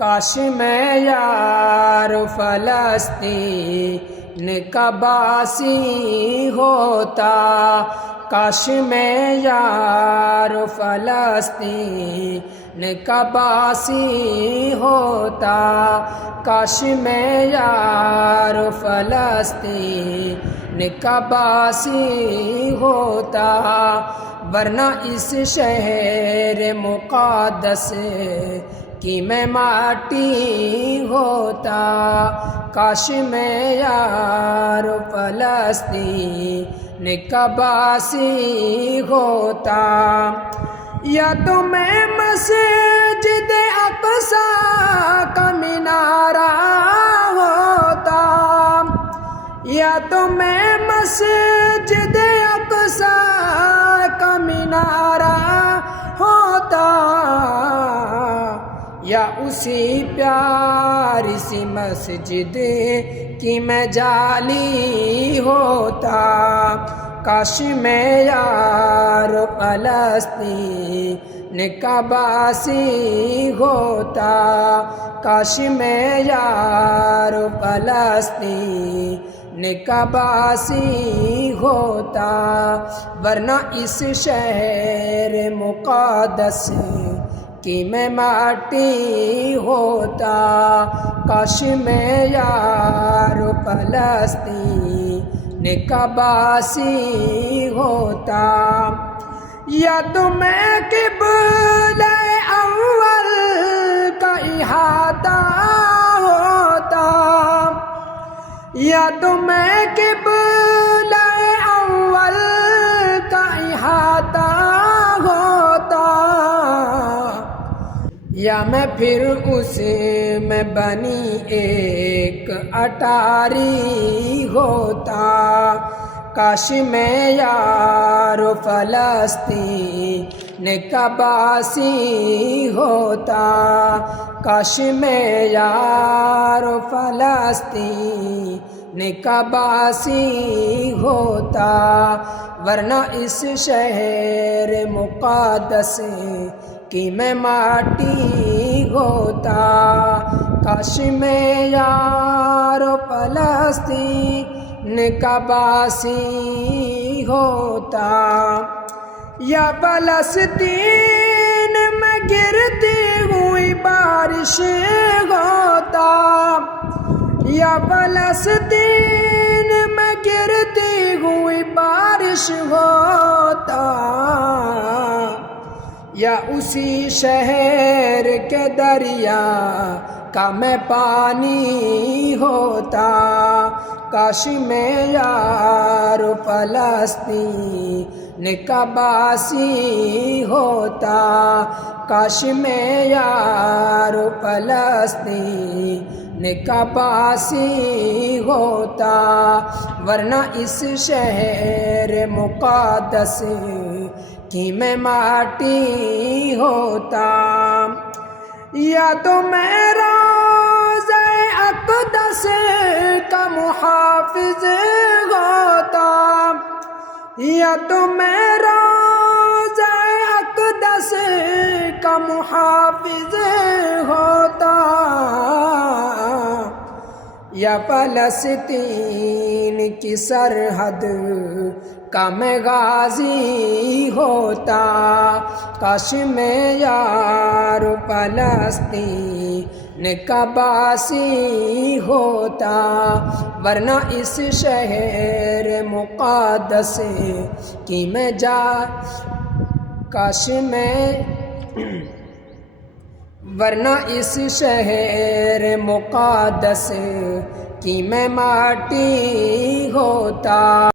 کاش میں یار فلسطین کا باسی ہوتا، کاش میں یار فلسطین کا باسی ہوتا، کاش میں یار فلسطین کا باسی ہوتا، ورنہ اس شہر مقدس کہ میں ماٹی ہوتا، کاش میں یار فلسطین کا باسی ہوتا، یا تو میں مسجد اقصیٰ کا مینارہ ہوتا، یا تو میں مسجد اقصیٰ کا مینارہ ہوتا، یا اسی پیاری سی مسجد کی میں جالی ہوتا، کاش میں یار فلسطین کا باسی ہوتا، کاش میں یار فلسطین کا باسی ہوتا، ورنہ اس شہر مقدس کہ میں ماٹی ہوتا، کاش میں یار فلسطین کا باسی ہوتا، یا تو میں قبلہ اول کا احاطہ ہوتا، یا تو میں قبلہ اول کا احاطہ ہوتا، یا میں پھر اس میں بنی ایک اٹاری ہوتا، کاش میں یار فلسطین کا باسی ہوتا، کاش میں یار فلسطین کا باسی ہوتا، ورنہ اس شہر مقدس کہ میں ماٹی ہوتا، کاش میں یار فلسطین کا باسی ہوتا، یا فلسطین میں گرتی ہوئی بارش ہوتا، یا فلسطین میں گرتی ہوئی بارش ہوتا، یا اسی شہر کے دریا کا میں پانی ہوتا، کاش میں یار فلسطین کا باسی ہوتا، کاش میں یار فلسطین کا باسی ہوتا، ورنہ اس شہر مقدس کہ میں ماٹی ہوتا، یا تو میں روضہ اقدس کا محافظ ہوتا، یا تو میں روضہ اقدس کا محافظ ہوتا، یا فلسطین کی سرحد کا میں غازی ہوتا، کاش میں یار فلسطین کا باسی ہوتا، ورنہ اس شہر مقدس کہ میں کاش میں ورنہ اس شہر مقدس کہ میں ماٹی ہوتا۔